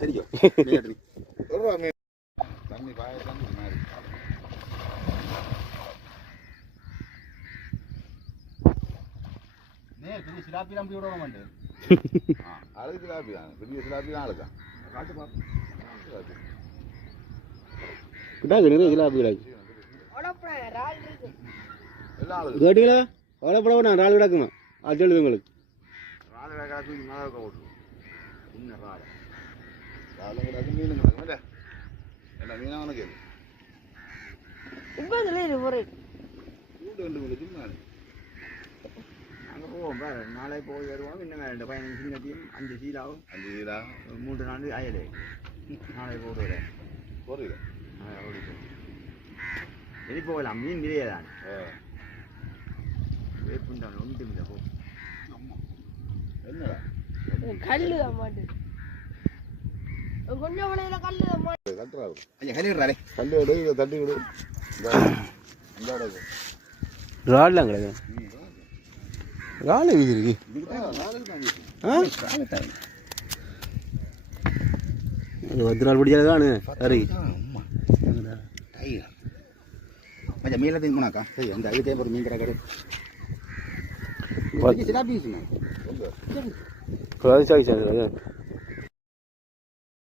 சரிக்கோ தண்ணி பாய தண்ணி மாதிரி பெரிய சிலாப்பி நம்பி விட மாட்டேன் அழகு சிலாப்பி தான் பெரிய சிலாப்பி தான் அழகா காட்டு பார்த்து நிறைய சிலாப்பி கிடாக்கு கேட்டீங்களா அவ்வளோப்பட நான் ராள் கிடக்குமா அது எழுது உங்களுக்கு ராள் கிடக்கு மேலே ஓட்டுருவோம் இன்னும் ராள் கிடக்கு மீன் கிடக்கு என்ன மீனாக உனக்கு அங்கே போவோம் பாரு நாளை போய் வருவோம் இன்னும் 15 சின்னத்தையும் 5 சீலாவும் 5 சீலா 3 நாள் அயலே நாளை போட்டு வரேன் போடுங்க வெளி போகலாம் மீன் நிறைய தான் வேப்புண்டான் ஒன்று இல்லை போ என்னடா கல்லு மாட்டு கொஞ்சம் விளையில கல்லு மாட்டு கட்டுறாரு ஐயா கல்லு விடுறாரு கல்லு விடு இதை தட்டி விடு ராடெலாம் கிடையாது ராலை வீதிருக்கு பத்து நாள் பிடிச்சாதானு சரி கொஞ்சம் மீனில் திங்குனாக்கா சரி அந்த அதுக்கே ஒரு மீன் கிடக்காரு சாகிச்சு